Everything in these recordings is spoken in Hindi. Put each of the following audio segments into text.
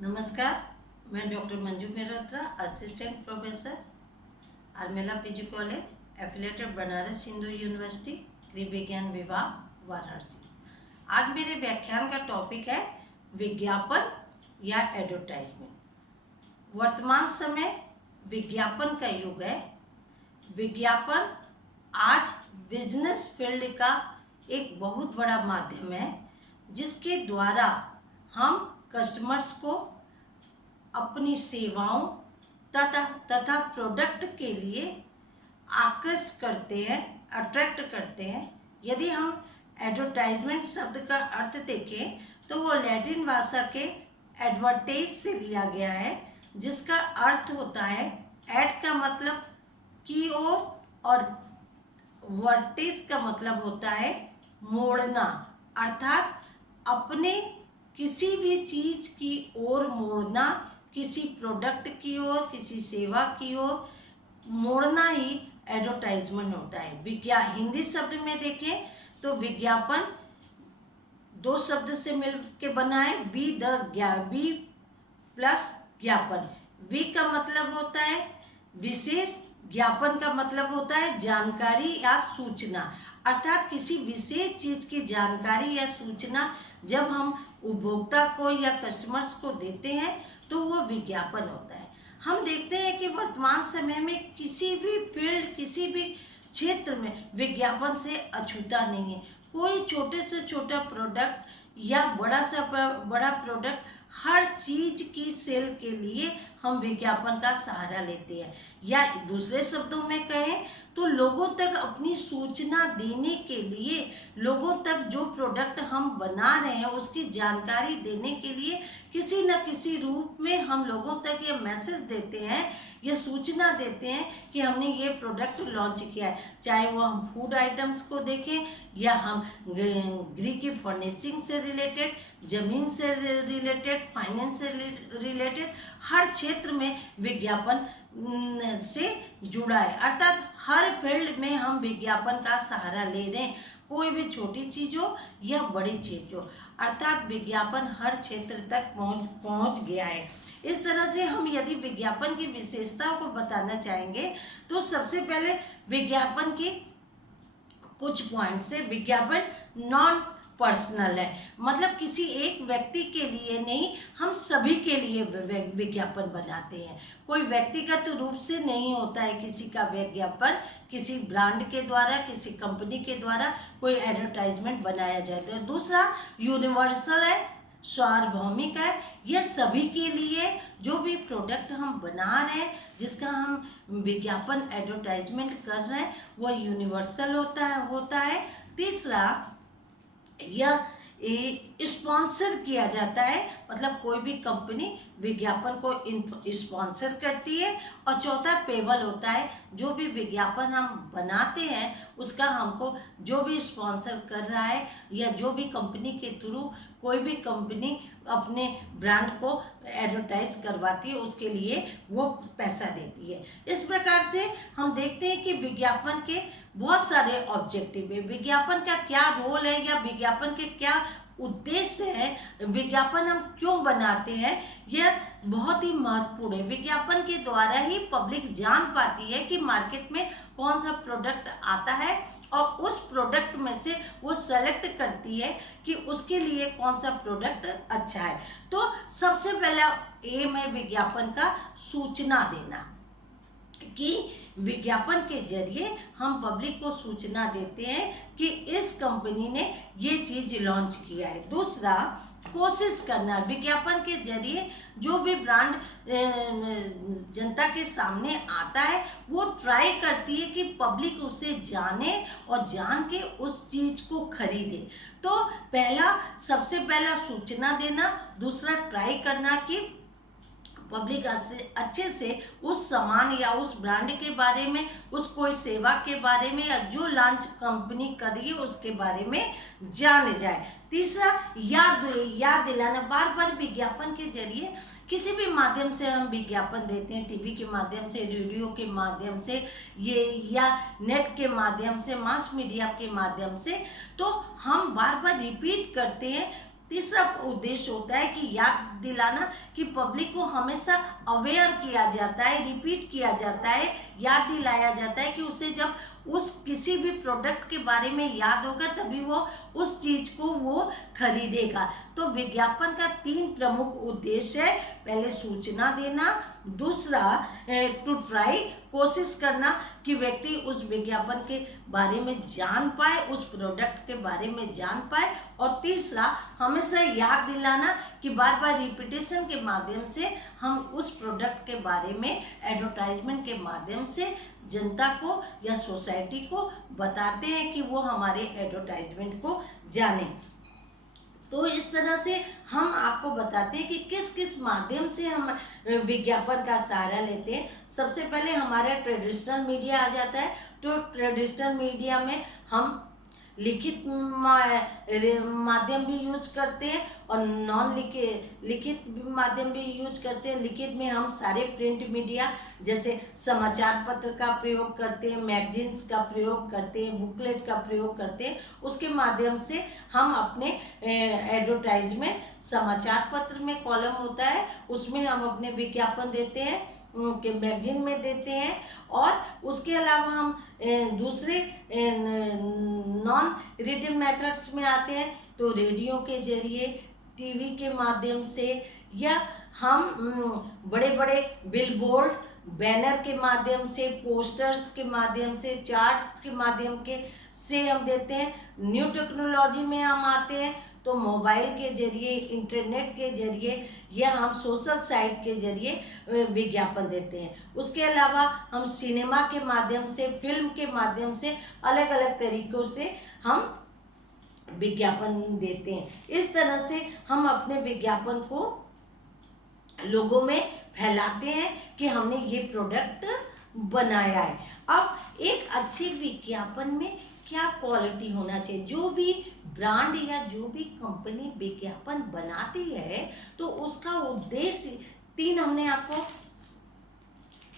नमस्कार, मैं doctor Manju Mehrotra, assistant professor, Aarmela PG college, affiliated Banaras Hindu university, गृह विज्ञान विभाग, वाराणसी। आज मेरे व्याख्यान का टॉपिक है विज्ञापन या एडवर्टाइजमेंट। वर्तमान समय विज्ञापन का युग है। विज्ञापन आज बिजनेस फील्ड का एक बहुत बड़ा माध्यम है, जिसके द्वारा हम कस्टमर्स को अपनी सेवाओं तथा प्रोडक्ट के लिए आकर्षित करते हैं, अट्रैक्ट करते हैं। यदि हम एडवर्टाइजमेंट शब्द का अर्थ देखें तो वो लैटिन भाषा के एडवर्टाइज से लिया गया है, जिसका अर्थ होता है एड का मतलब की ओर और वर्टिस का मतलब होता है मोड़ना, अर्थात अपने किसी भी चीज की ओर मोड़ना, किसी प्रोडक्ट की ओर, किसी सेवा की ओर मोड़ना ही एडवर्टाइजमेंट होता है। हिंदी शब्द में देखें तो विज्ञापन दो शब्द से मिल के बना है, वी प्लस ज्ञापन। वी का मतलब होता है विशेष, ज्ञापन का मतलब होता है जानकारी या सूचना, अर्थात किसी विशेष चीज की जानकारी या सूचना जब हम उपभोक्ता को या कस्टमर्स को देते हैं तो वो विज्ञापन होता है। हम देखते हैं कि वर्तमान समय में किसी भी फील्ड, किसी भी क्षेत्र में विज्ञापन से अछूता नहीं है। कोई छोटे से छोटा प्रोडक्ट या बड़ा से बड़ा प्रोडक्ट, हर चीज की सेल के लिए हम विज्ञापन का सहारा लेते हैं। या दूसरे शब्दों में कहें तो लोगों तक अपनी सूचना देने के लिए, लोगों तक जो प्रोडक्ट हम बना रहे हैं उसकी जानकारी देने के लिए किसी न किसी रूप में हम लोगों तक ये मैसेज देते हैं, ये सूचना देते हैं कि हमने ये प्रोडक्ट लॉन्च किया है। चाहे वो हम फूड आइटम्स को देखें या हम गृह की फर्निशिंग से रिलेटेड, जमीन से रिलेटेड, फाइनेंस से रिलेटेड, हर क्षेत्र में विज्ञापन से जुड़ा है। अर्थात हर फील्ड में हम विज्ञापन का सहारा ले रहे हैं, कोई भी छोटी चीज हो या बड़ी चीज हो, अर्थात विज्ञापन हर क्षेत्र तक पहुंच गया है। इस तरह से हम यदि विज्ञापन की विशेषताओं को बताना चाहेंगे तो सबसे पहले विज्ञापन की कुछ पॉइंट से, विज्ञापन नॉन पर्सनल है, मतलब किसी एक व्यक्ति के लिए नहीं, हम सभी के लिए विज्ञापन बनाते हैं। कोई व्यक्तिगत रूप से नहीं होता है किसी का विज्ञापन, किसी ब्रांड के द्वारा, किसी कंपनी के द्वारा कोई एडवर्टाइजमेंट बनाया जाता है। दूसरा यूनिवर्सल है, सार्वभौमिक है, यह सभी के लिए जो भी प्रोडक्ट हम बना रहे हैं, जिसका हम विज्ञापन एडवर्टाइजमेंट कर रहे हैं, वह यूनिवर्सल होता है। तीसरा, यह स्पॉन्सर किया जाता है, मतलब कोई भी कंपनी विज्ञापन को स्पॉन्सर करती है। और चौथा पेबल होता है, जो भी विज्ञापन हम बनाते हैं उसका हमको जो भी स्पॉन्सर कर रहा है या जो भी कंपनी के थ्रू कोई भी कंपनी अपने ब्रांड को एडवर्टाइज करवाती है, उसके लिए वो पैसा देती है। इस प्रकार से हम देखते हैं कि विज्ञापन के बहुत सारे ऑब्जेक्टिव है। विज्ञापन का क्या रोल है या विज्ञापन के क्या उद्देश्य है, विज्ञापन हम क्यों बनाते हैं, यह बहुत ही महत्वपूर्ण है। विज्ञापन के द्वारा ही पब्लिक जान पाती है कि मार्केट में कौन सा प्रोडक्ट आता है और उस प्रोडक्ट में से वो सेलेक्ट करती है कि उसके लिए कौन सा प्रोडक्ट अच्छा है। तो सबसे पहला एम है विज्ञापन का सूचना देना, कि विज्ञापन के जरिए हम पब्लिक को सूचना देते हैं कि इस कंपनी ने ये चीज लॉन्च किया है। दूसरा, कोशिश करना, विज्ञापन के जरिए जो भी ब्रांड जनता के सामने आता है वो ट्राई करती है कि पब्लिक उसे जाने और जान के उस चीज को खरीदे। तो सबसे पहला सूचना देना, दूसरा ट्राई करना कि पब्लिक अच्छे से उस सामान या उस ब्रांड के बारे में, उस कोई सेवा के बारे में या जो लॉन्च कंपनी कर रही है उसके बारे में जाने जाए। तीसरा, याद दिलाना, बार बार विज्ञापन के जरिए किसी भी माध्यम से हम विज्ञापन देते हैं, टीवी के माध्यम से, रेडियो के माध्यम से, ये या नेट के माध्यम से, मास मीडिया के माध्यम से, तो हम बार बार रिपीट करते हैं तीसरा उद्देश्य होता है कि याद दिलाना, कि पब्लिक को हमेशा अवेयर किया जाता है, रिपीट किया जाता है, याद दिलाया जाता है कि उसे जब उस किसी भी प्रोडक्ट के बारे में याद होगा तभी वो उस चीज को वो खरीदेगा। तो विज्ञापन का 3 प्रमुख उद्देश्य है। पहले सूचना देना, दूसरा टू ट्राई, कोशिश करना कि व्यक्ति उस विज्ञापन के बारे में जान पाए, उस प्रोडक्ट के बारे में जान पाए, और तीसरा हमेशा याद दिलाना कि बार बार रिपीटेशन के माध्यम से हम उस प्रोडक्ट के बारे में एडवर्टाइजमेंट के माध्यम से जनता को या सोसाइटी को बताते हैं कि वो हमारे एडवर्टाइजमेंट को जाने। तो इस तरह से हम आपको बताते हैं कि किस किस माध्यम से हम विज्ञापन का सहारा लेते हैं। सबसे पहले हमारा ट्रेडिशनल मीडिया आ जाता है। तो ट्रेडिशनल मीडिया में हम लिखित माध्यम भी यूज करते हैं और नॉन लिखित माध्यम भी यूज करते हैं। लिखित में हम सारे प्रिंट मीडिया जैसे समाचार पत्र का प्रयोग करते हैं, मैगजीन्स का प्रयोग करते हैं, बुकलेट का प्रयोग करते हैं। उसके माध्यम से हम अपने एडवर्टाइजमेंट, समाचार पत्र में कॉलम होता है उसमें हम अपने विज्ञापन देते हैं, के मैगजीन में देते हैं। और उसके अलावा हम दूसरे नॉन रीडिंग मेथड्स में आते हैं। तो रेडियो के जरिए, टीवी के माध्यम से, या हम बड़े बड़े बिलबोर्ड, बैनर के माध्यम से, पोस्टर्स के माध्यम से, चार्ट्स के माध्यम से हम देते हैं। न्यू टेक्नोलॉजी में हम आते हैं तो मोबाइल के जरिए, इंटरनेट के जरिए, या हम सोशल साइट के जरिए विज्ञापन देते हैं। उसके अलावा हम सिनेमा के माध्यम से, फिल्म के माध्यम से, अलग अलग तरीक़ों से हम विज्ञापन देते हैं। इस तरह से हम अपने विज्ञापन को लोगों में फैलाते हैं कि हमने ये प्रोडक्ट बनाया है। अब एक अच्छे विज्ञापन में क्या क्वालिटी होना चाहिए? जो भी ब्रांड या जो भी कंपनी विज्ञापन बनाती है तो उसका उद्देश्य 3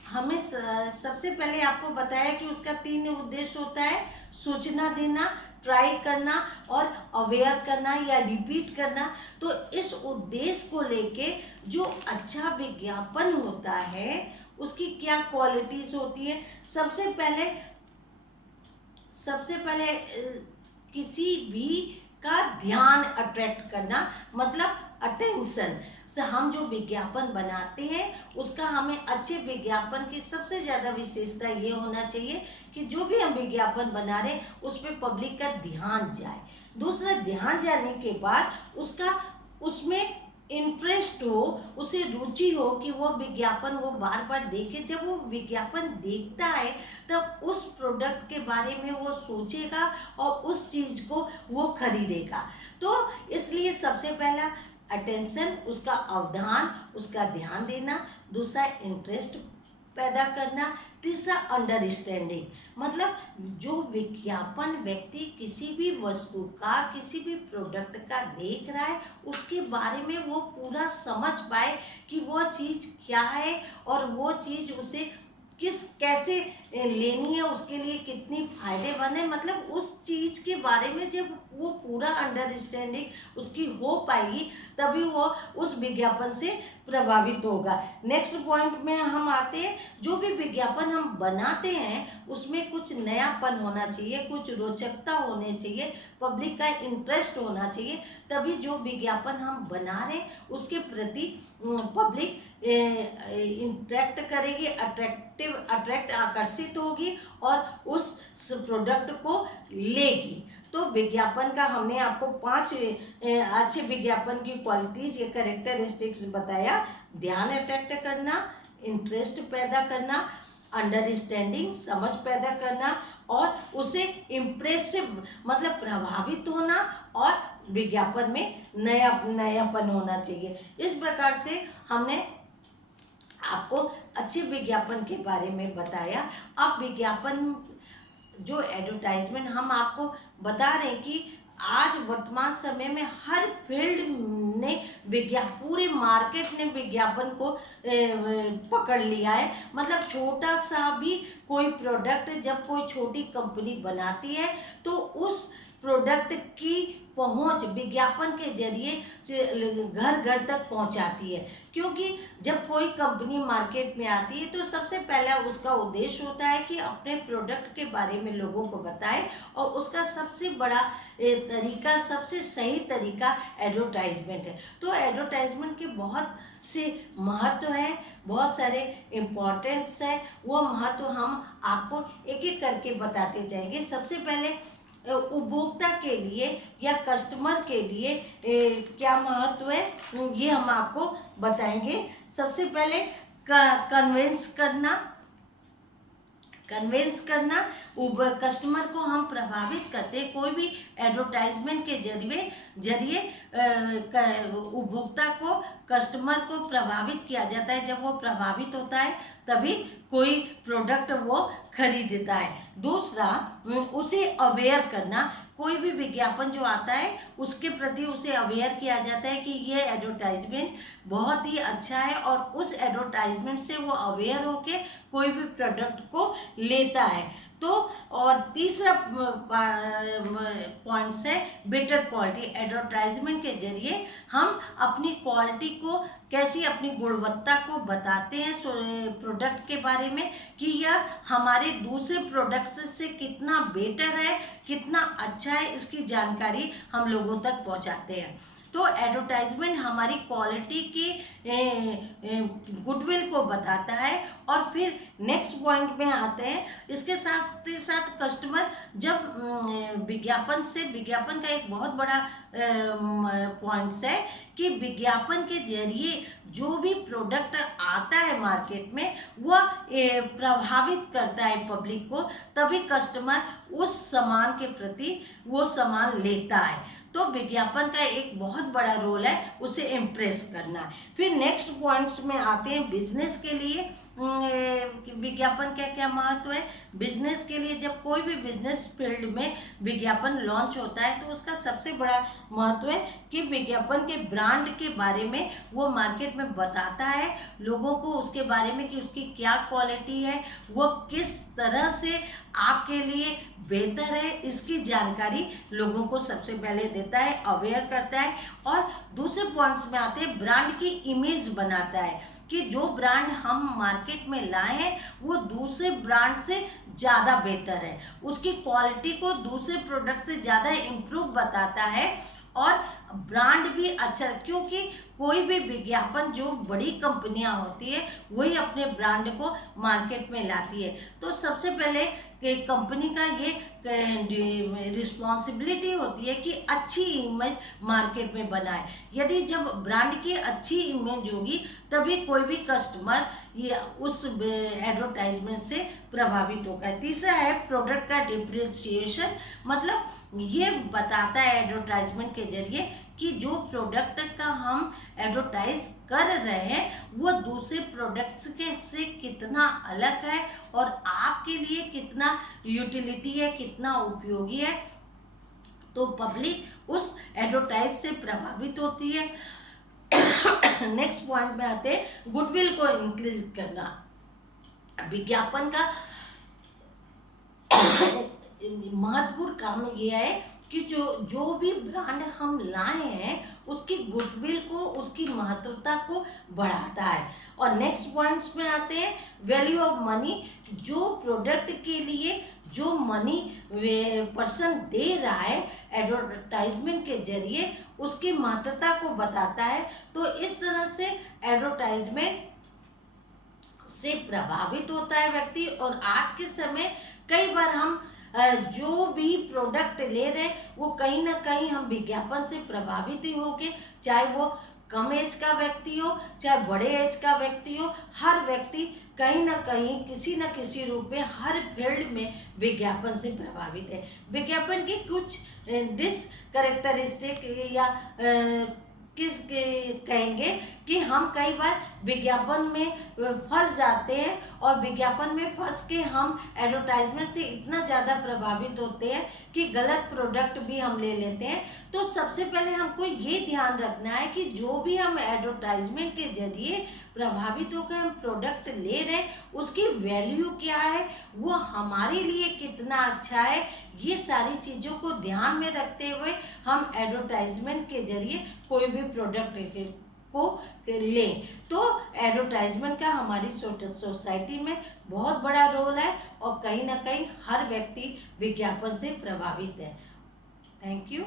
हमें सबसे पहले आपको बताया कि उसका 3 उद्देश्य होता है। सूचना देना, ट्राई करना और अवेयर करना या रिपीट करना। तो इस उद्देश्य को लेके जो अच्छा विज्ञापन होता है उसकी क्या क्वालिटीज होती है? सबसे पहले किसी भी का ध्यान अट्रैक्ट करना, मतलब अटेंशन से हम जो विज्ञापन बनाते हैं उसका हमें अच्छे विज्ञापन की सबसे ज़्यादा विशेषता ये होना चाहिए कि जो भी हम विज्ञापन बना रहे हैं उस पर पब्लिक का ध्यान जाए। दूसरा, ध्यान जाने के बाद उसमें इंटरेस्ट हो, उसे रुचि हो कि वो विज्ञापन वो बार बार देखे। जब वो विज्ञापन देखता है तब उस प्रोडक्ट के बारे में वो सोचेगा और उस चीज़ को वो खरीदेगा। तो इसलिए सबसे पहला अटेंशन, उसका अवधान, उसका ध्यान देना। दूसरा, इंटरेस्ट पैदा करना। तीसरा, अंडरस्टैंडिंग, मतलब जो विज्ञापन व्यक्ति किसी भी वस्तु का, किसी भी प्रोडक्ट का देख रहा है उसके बारे में वो पूरा समझ पाए कि वो चीज़ क्या है और वो चीज़ उसे कैसे लेनी है, उसके लिए कितनी फायदेमंद है। मतलब उस चीज़ के बारे में जब वो पूरा अंडरस्टैंडिंग उसकी हो पाएगी तभी वो उस विज्ञापन से प्रभावित होगा। नेक्स्ट पॉइंट में हम आते हैं, जो भी विज्ञापन हम बनाते हैं उसमें कुछ नयापन होना चाहिए, कुछ रोचकता होनी चाहिए, पब्लिक का इंटरेस्ट होना चाहिए। तभी जो विज्ञापन हम बना रहे हैं उसके प्रति पब्लिक इंटरेक्ट करेगी, आकर्षित होगी और उस प्रोडक्ट को लेगी। तो विज्ञापन का हमने आपको 5 अच्छे विज्ञापन की क्वालिटीज या कैरेक्टरिस्टिक्स बताया। ध्यान अट्रैक्ट करना, इंटरेस्ट पैदा करना, अंडरस्टैंडिंग, समझ पैदा करना, और उसे इम्प्रेसिव मतलब प्रभावित होना, और विज्ञापन में नयापन होना चाहिए। इस प्रकार से हमने आपको अच्छे विज्ञापन के बारे में बताया। अब विज्ञापन जो एडवर्टाइजमेंट हम आपको बता रहे हैं कि आज वर्तमान समय में हर फील्ड ने पूरे मार्केट ने विज्ञापन को पकड़ लिया है। मतलब छोटा सा भी कोई प्रोडक्ट जब कोई छोटी कंपनी बनाती है तो उस प्रोडक्ट की पहुंच विज्ञापन के जरिए घर घर तक पहुंचाती है। क्योंकि जब कोई कंपनी मार्केट में आती है तो सबसे पहला उसका उद्देश्य होता है कि अपने प्रोडक्ट के बारे में लोगों को बताए, और उसका सबसे बड़ा तरीका, सबसे सही तरीका एडवर्टाइजमेंट है। तो एडवर्टाइजमेंट के बहुत से महत्व हैं, बहुत सारे इम्पोर्टेंट्स हैं, वो महत्व हम आपको एक एक करके बताते जाएंगे। सबसे पहले उपभोक्ता के लिए या कस्टमर के लिए क्या महत्व है, ये हम आपको बताएंगे। सबसे पहले कन्विंस करना कस्टमर को हम प्रभावित करते हैं। कोई भी एडवर्टाइजमेंट के जरिए उपभोक्ता को, कस्टमर को प्रभावित किया जाता है। जब वो प्रभावित होता है तभी कोई प्रोडक्ट वो खरीदता है। दूसरा, उसे अवेयर करना। कोई भी विज्ञापन जो आता है उसके प्रति उसे अवेयर किया जाता है कि ये एडवर्टाइजमेंट बहुत ही अच्छा है, और उस एडवर्टाइजमेंट से वो अवेयर होके कोई भी प्रोडक्ट को लेता है। तो और तीसरा पॉइंट है बेटर क्वालिटी। एडवर्टाइजमेंट के जरिए हम अपनी क्वालिटी को, कैसी अपनी गुणवत्ता को बताते हैं प्रोडक्ट के बारे में, कि यह हमारे दूसरे प्रोडक्ट्स से कितना बेटर है, कितना अच्छा है, इसकी जानकारी हम लोगों तक पहुंचाते हैं। तो एडवर्टाइजमेंट हमारी क्वालिटी की गुडविल को बताता है। और फिर नेक्स्ट पॉइंट में आते हैं, इसके साथ ही साथ कस्टमर जब विज्ञापन का एक बहुत बड़ा पॉइंट्स है कि विज्ञापन के जरिए जो भी प्रोडक्ट आता है मार्केट में वह प्रभावित करता है पब्लिक को, तभी कस्टमर उस सामान के प्रति वो सामान लेता है। तो विज्ञापन का एक बहुत बड़ा रोल है उसे इम्प्रेस करना। फिर नेक्स्ट पॉइंट्स में आते हैं बिजनेस के लिए विज्ञापन क्या क्या महत्व है। बिजनेस के लिए जब कोई भी बिजनेस फील्ड में विज्ञापन लॉन्च होता है तो उसका सबसे बड़ा महत्व है कि विज्ञापन के ब्रांड के बारे में वो मार्केट में बताता है लोगों को उसके बारे में कि उसकी क्या क्वालिटी है, वो किस तरह से आपके लिए बेहतर है, इसकी जानकारी लोगों को सबसे पहले देता है, अवेयर करता है। और दूसरे पॉइंट्स में आते हैं ब्रांड की इमेज बनाता है कि जो ब्रांड हम मार्केट में लाए हैं वो दूसरे ब्रांड से ज़्यादा बेहतर है, उसकी क्वालिटी को दूसरे प्रोडक्ट से ज़्यादा इम्प्रूव बताता है, और ब्रांड भी अच्छा, क्योंकि कोई भी विज्ञापन जो बड़ी कंपनियां होती है वही अपने ब्रांड को मार्केट में लाती है। तो सबसे पहले कंपनी का ये रिस्पॉन्सिबिलिटी होती है कि अच्छी इमेज मार्केट में बनाए। यदि जब ब्रांड की अच्छी इमेज होगी तभी कोई भी कस्टमर ये उस एडवर्टाइजमेंट से प्रभावित होगा। तीसरा है प्रोडक्ट का डिफरेंशिएशन, मतलब ये बताता है एडवर्टाइजमेंट के जरिए कि जो प्रोडक्ट का हम एडवर्टाइज कर रहे हैं वो दूसरे प्रोडक्ट्स के से कितना अलग है और आपके लिए कितना यूटिलिटी है, कितना उपयोगी है, तो पब्लिक उस एडवर्टाइज से प्रभावित होती है। नेक्स्ट पॉइंट में आते हैं गुडविल को इंक्रीज करना। विज्ञापन का महत्वपूर्ण काम यह है कि जो भी ब्रांड हम लाए हैं उसकी गुडविल को, उसकी महत्वता को बढ़ाता है। और नेक्स्ट पॉइंट्स में आते हैं वैल्यू ऑफ मनी। जो प्रोडक्ट के लिए जो मनी पर्सन दे रहा है एडवर्टाइजमेंट के जरिए उसकी महत्वता को बताता है। तो इस तरह से एडवर्टाइजमेंट से प्रभावित होता है व्यक्ति। और आज के समय कई बार हम जो भी प्रोडक्ट ले रहे हैं वो कहीं ना कहीं हम विज्ञापन से प्रभावित ही होके, चाहे वो कम एज का व्यक्ति हो चाहे बड़े एज का व्यक्ति हो, हर व्यक्ति कहीं ना कहीं किसी न किसी रूप में हर फील्ड में विज्ञापन से प्रभावित है। विज्ञापन की कुछ कैरेक्टरिस्टिक या किस कहेंगे कि हम कई बार विज्ञापन में फंस जाते हैं, और विज्ञापन में फंस के हम एडवर्टाइजमेंट से इतना ज़्यादा प्रभावित होते हैं कि गलत प्रोडक्ट भी हम ले लेते हैं। तो सबसे पहले हमको ये ध्यान रखना है कि जो भी हम एडवर्टाइजमेंट के जरिए प्रभावित होकर हम प्रोडक्ट ले रहे हैं, उसकी वैल्यू क्या है, वो हमारे लिए कितना अच्छा है, ये सारी चीज़ों को ध्यान में रखते हुए हम एडवर्टाइजमेंट के जरिए कोई भी प्रोडक्ट को लें। तो एडवर्टाइजमेंट का हमारी सोसाइटी में बहुत बड़ा रोल है, और कहीं ना कहीं हर व्यक्ति विज्ञापन से प्रभावित है। Thank you.